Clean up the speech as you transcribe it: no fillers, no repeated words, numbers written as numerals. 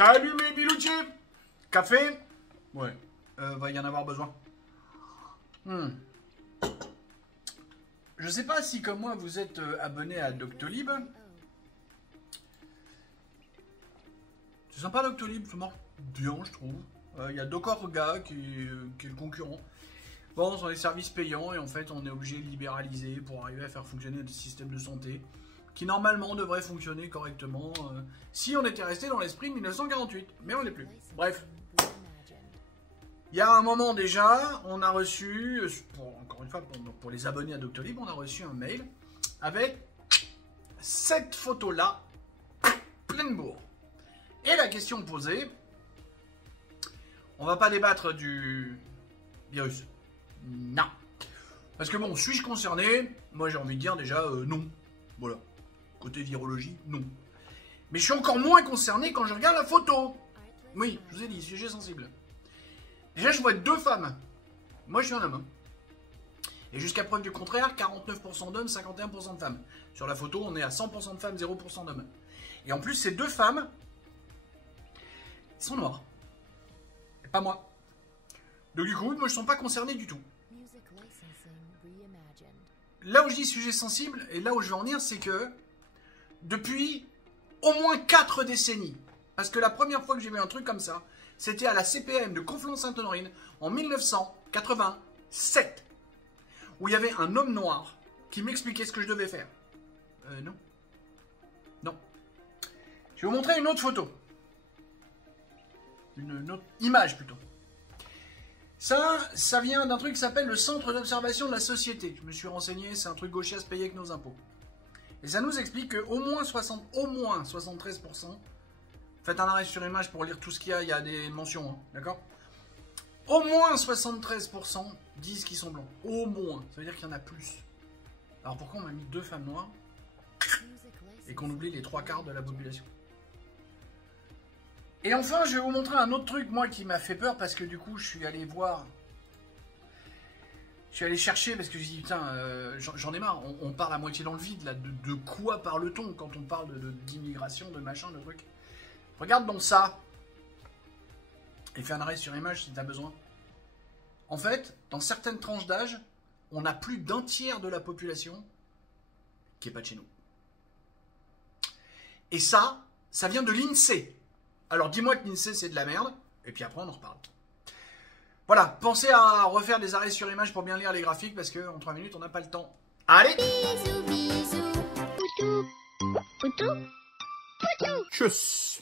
Salut mes biloutiers. Café? Ouais, va y en avoir besoin. Je sais pas si comme moi vous êtes abonné à Doctolib. C'est sympa Doctolib, ça marche bien je trouve. Il y a Docorga qui est le concurrent. Bon, ce sont des services payants et en fait on est obligé de libéraliser pour arriver à faire fonctionner des systèmes de santé qui normalement devraient fonctionner correctement si on était resté dans l'esprit de 1948. Mais on n'est plus. Bref. Il y a un moment déjà, on a reçu, encore une fois, pour les abonnés à Doctolib, on a reçu un mail avec cette photo-là, pleine bourre. Et la question posée, on va pas débattre du virus. Non. Parce que bon, suis-je concerné? Moi j'ai envie de dire déjà non. Voilà. Côté virologie, non. Mais je suis encore moins concerné quand je regarde la photo. Oui, je vous ai dit, sujet sensible. Déjà, je vois deux femmes. Moi, je suis un homme. Et jusqu'à preuve du contraire, 49% d'hommes, 51% de femmes. Sur la photo, on est à 100% de femmes, 0% d'hommes. Et en plus, ces deux femmes sont noires. Et pas moi. Donc du coup, moi, je ne sens pas concerné du tout. Là où je dis sujet sensible, et là où je veux en venir, c'est que depuis au moins 4 décennies, parce que la première fois que j'ai vu un truc comme ça, c'était à la CPM de Conflans-Sainte-Honorine en 1987, où il y avait un homme noir qui m'expliquait ce que je devais faire. Non. Non. Je vais vous montrer une autre photo. Une autre image plutôt. Ça vient d'un truc qui s'appelle le Centre d'observation de la société. Je me suis renseigné, c'est un truc gauchias payé avec nos impôts. Et ça nous explique qu'au moins 73%, faites un arrêt sur image pour lire tout ce qu'il y a des mentions, hein, d'accord? Au moins 73% disent qu'ils sont blancs. Au moins. Ça veut dire qu'il y en a plus. Alors pourquoi on a mis deux femmes noires et qu'on oublie les 3/4 de la population? Et enfin, je vais vous montrer un autre truc, moi, qui m'a fait peur, parce que du coup, je suis allé voir... Je suis allé chercher, parce que je dis, putain, j'en ai marre, on parle à moitié dans le vide, là, de quoi parle-t-on quand on parle d'immigration, de machin, de trucs? Regarde donc ça, et fais un arrêt sur image si tu as besoin. En fait, dans certaines tranches d'âge, on a plus d'un tiers de la population qui n'est pas de chez nous. Et ça vient de l'INSEE. Alors dis-moi que l'INSEE c'est de la merde, et puis après on en reparle. Voilà, pensez à refaire des arrêts sur image pour bien lire les graphiques, parce qu'en 3 minutes on n'a pas le temps. Allez, Bisous, bisous, poutou, poutou, poutou. tchuss.